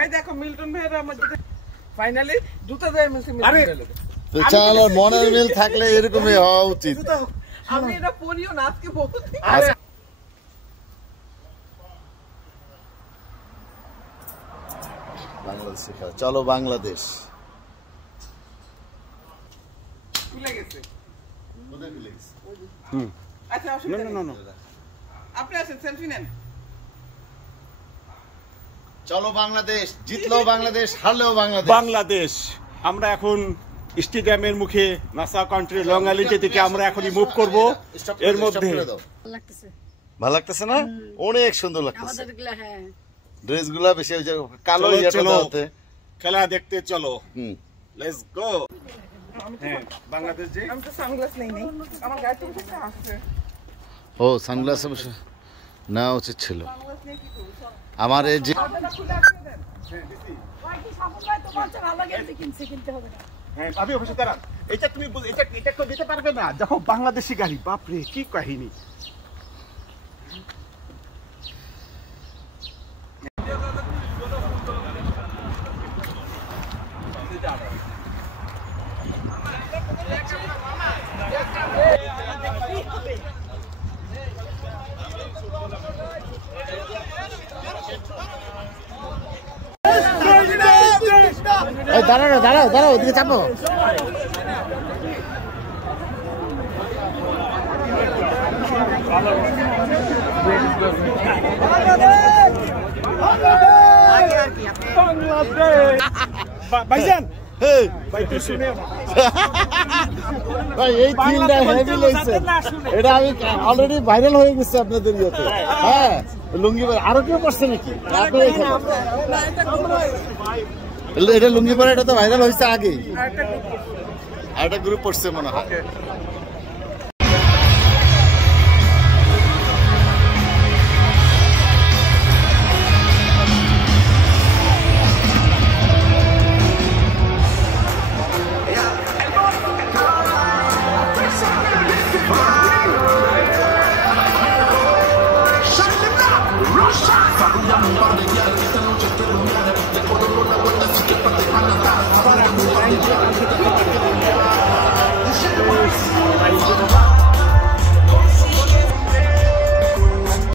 এই দেখো মিল্টন ভাইয়ের আমাদের ফাইনালি জুতা দেয় মিলছে তো চলো মনের মিল থাকলে এরকমই হওয়া উচিত। আমি এটা পড়িও না আজকে বলছি। বাংলাদেশ চলো বাংলাদেশ খুলে গেছে। কোথায় খুলে গেছে? আচ্ছা না আপনি আসেন সেলফি নেন। চলো বাংলাদেশ, জিতলেও বাংলাদেশ, হারলেও বাংলাদেশ। বাংলাদেশ আমরা এখন স্টেডিয়ামের মুখে নাসা কান্ট্রি লং আইল্যান্ড থেকে আমরা এখনই মুভ করব। এর মধ্যে ভালো লাগতেছে না? অনেক সুন্দর লাগতেছে হ্যাঁ ড্রেসগুলা বেশি ওই যে কালো ইয়াটাতে খেলা দেখতে চলো। Let's go. হ্যাঁ বাংলাদেশ যে আমি তো সানগ্লাস নেই আমার গায়ে তো কিছু আছে। ও সানগ্লাস অবশ্য না উচিত ছিল আমার। এই যে হ্যাঁ আমি অবশ্যই দাঁড়ান। এটা তুমি এটা তো দিতে পারবে না। দেখো বাংলাদেশি গাড়ি, বাপরে কি কাহিনী। দাঁড়াও দাঁড়াও দাঁড়াও ওদিকে চাপো। ভাইজান ভাই এই থিমটা হেভি লাগছে। এটা আমি অলরেডি ভাইরাল হয়ে গেছে আপনাদের ইয়েতে। হ্যাঁ লুঙ্গি পরে আরো কেউ পড়ছে নাকি? এটা লুঙ্গি পরে এটা তো ভাইরাল হয়েছে আগেই। আর একটা গ্রুপ পড়ছে মনে হয়।